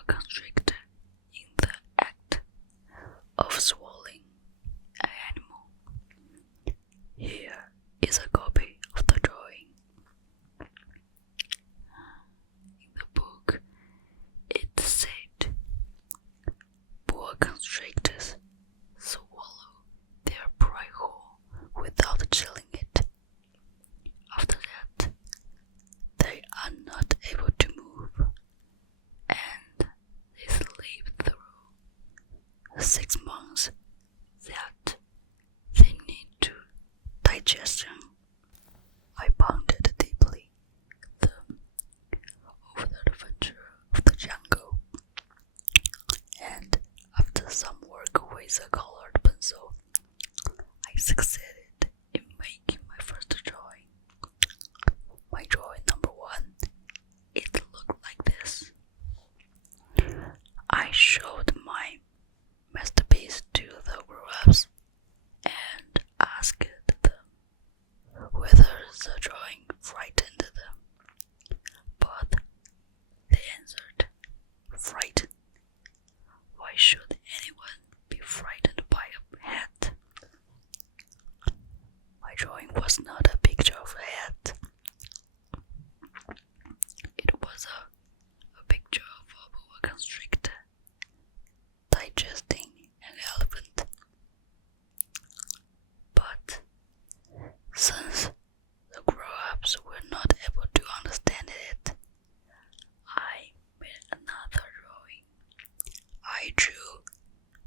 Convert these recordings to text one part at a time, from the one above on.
boa constrictor in the act of swallowing an animal. Here is a copy of the drawing. In the book, it said, boa constrictors swallow their prey whole without chilling it. After that, they are not able to move, and they sleep through the 6 months that they need to digestion. I pondered deeply over the adventure of the jungle, and after some work with a colored pencil, I succeeded in making my first drawing. My drawing number 1, it looked like this. I showed my masterpiece to the grown-ups and asked them whether the drawing frightened them, but they answered, frightened? Why should anyone be frightened by a hat? My drawing was not a picture of a hat. It was a picture of a boa constrictor digesting an elephant. But since the grown-ups were not able to understand it, I made another drawing. I drew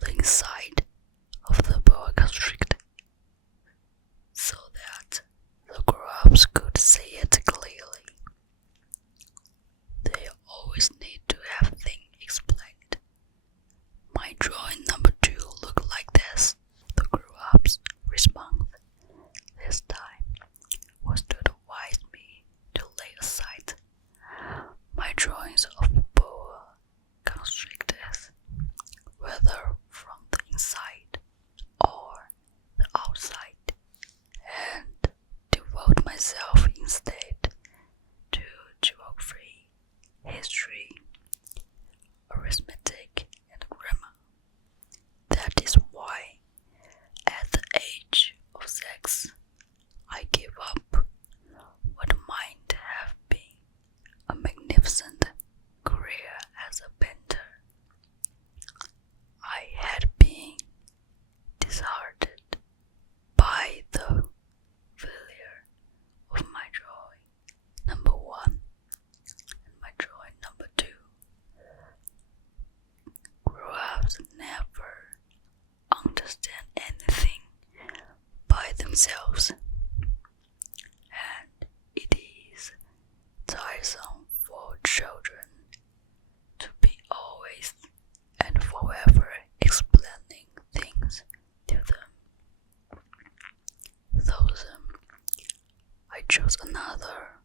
the inside of the boa constrictor so that the grown-ups could see it clearly. They always need to have things explained. My drawing number 2 looked like this. The grown-ups' response this time was to advise me to lay aside my drawings of boa constrictors, whether from the inside or the outside, and devote myself instead to geography, history, arithmetic, and grammar. That is why, at the age of 6, I gave up what might have been a magnificent career as a painter. I had been disheartened by the failure of my drawing number 1 and my drawing number 2. Grown-ups never understand anything by themselves, and it is tiresome for children to be always and forever explaining things to them. Thus, I chose another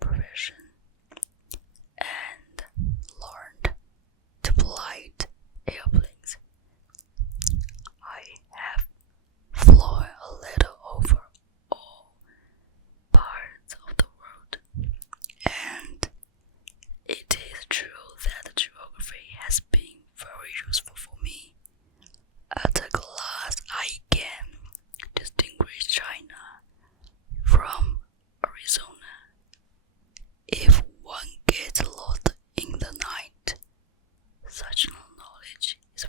profession and learned to glide airplanes. I have flown a little over all parts of the world, and it is true that geography has been very useful for me. At a glance, I can distinguish China from Arizona. If one gets lost in the night, such knowledge is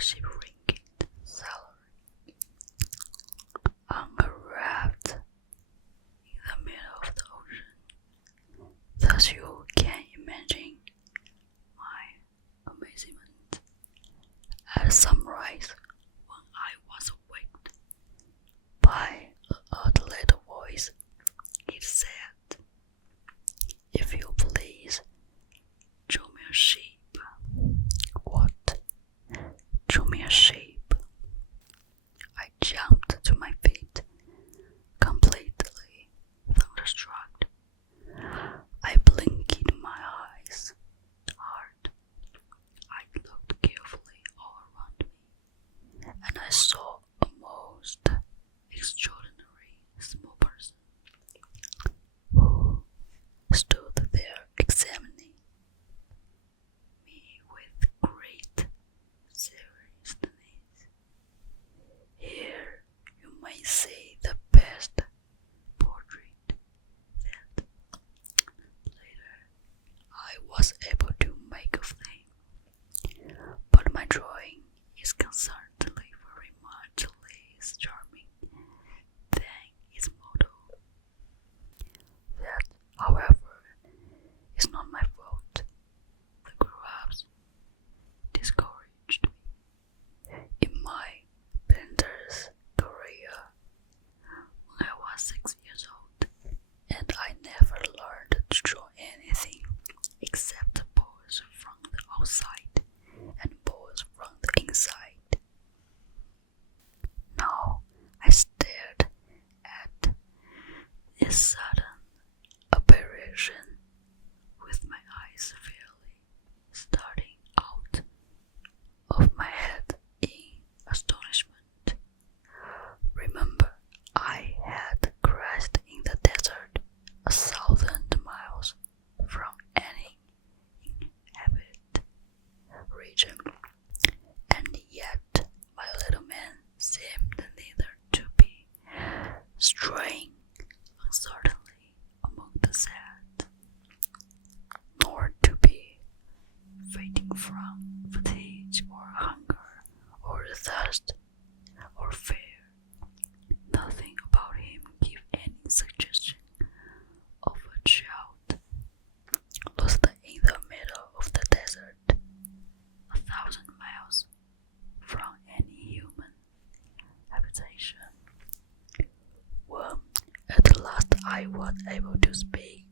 a ship-ringgit salary on a raft in the middle of the ocean. Thus you can imagine my amazement at sunrise when I was waked by an odd little voice. It said, "If you please, show me a sheep." What? Show me a sheep? I jumped to my feet, completely thunderstruck. I blinked my eyes hard. I looked carefully all around me, and I saw a most extraordinary small person who stood there examining me with great seriousness. Here you may see the best portrait that later I was able to make of him, but my drawing is concernedly very much less charming than its model. That, however, is not my fault. The grown-ups discouraged me in my painter's career when I was 6 years old, and I never learned to draw anything except balls from the outside and balls from the inside. Now I stared at this sudden apparition with my eyes fairly starting out of my head in astonishment. Remember, I had crashed in the desert 1,000 miles from any inhabited region, and yet my little man seemed neither to be straying uncertainly among the sand, nor to be fading from fatigue or hunger or thirst or fear. Nothing about him gave any suggestion of a child lost in the middle of the desert, 1,000 miles from any human habitation. When at last I was able to speak,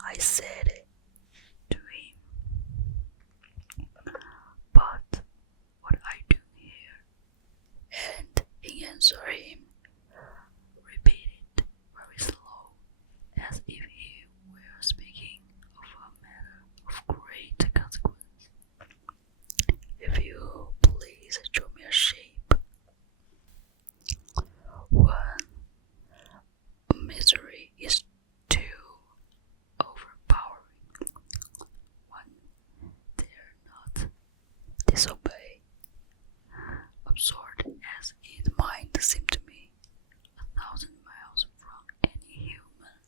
I said it to him. "But what I do here?" And in answer him repeated very slow, as if he were speaking of a matter of great consequence, "If you please show me a sheep." When misery is too overpowering, one dare not disobey. Absurd as it might seem to me, 1,000 miles from any human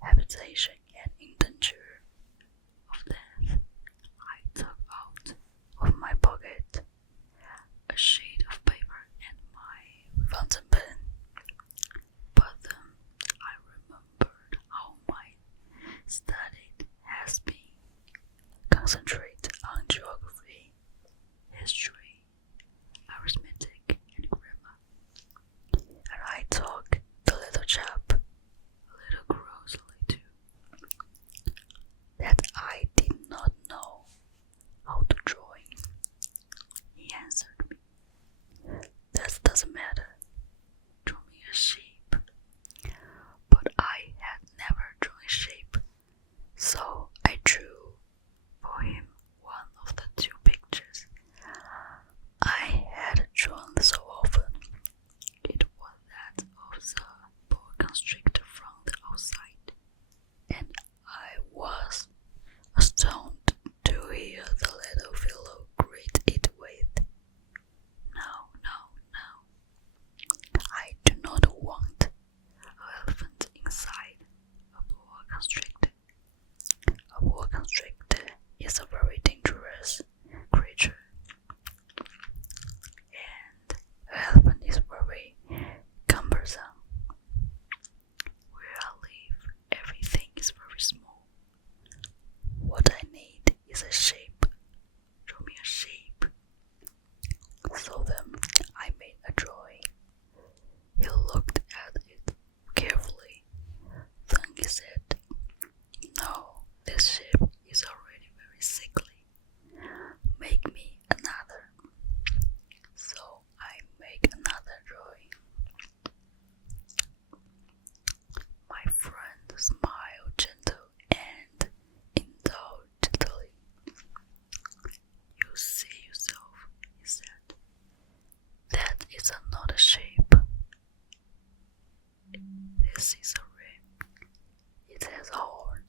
habitation and in danger of death, I took out of my pocket a sheet of paper and my fountain pen. But then I remembered how my study has been concentrated on geography, history, arithmetic, and grammar, and I took the little chap a little grossly too, that I did not know how to draw him. He answered me, "That doesn't matter. Draw me a sheep." But I had never drawn a sheep, so I drew for him one of the two pictures I had drawn so often. It was that of the boa constrictor from the outside, and I was astounded to hear the little fellow greet it with, "No, no, no. I do not want is not a shape. This is a ring. It has a horn.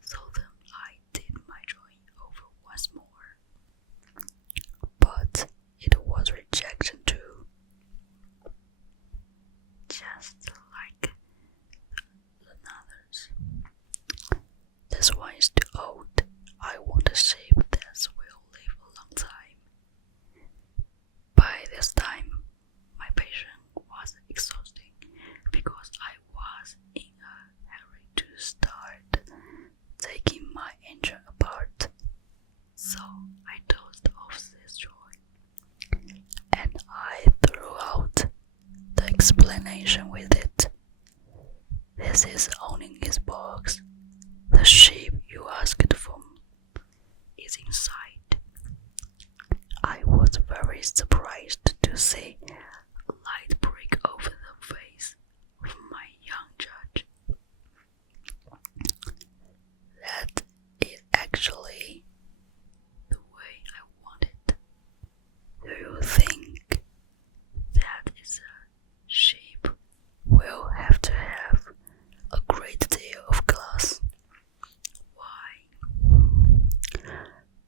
So then I did my drawing over once more. But it was rejection too. Just like the others. This one is too old. I want a shape that will live a long time. By this time, my patience was exhausting because I was in a hurry to start taking my engine apart. So I dozed off this drawing, and I threw out the explanation with it. This is owning his box. The shape you asked for is inside. I was very surprised to see a light break over the face of my young judge. That is actually the way I want it. Do you think that is a shape will have to have a great deal of glass? Why?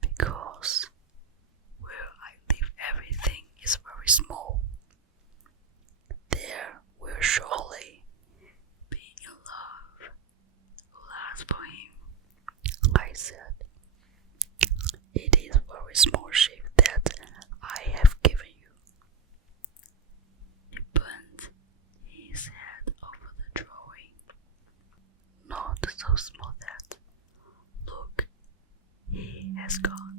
Because where I live everything is very small. There will surely be in love. Alas for him, I said. It is very small shape that I have given you. He bent his head over the drawing. Not so small that, look, he has gone.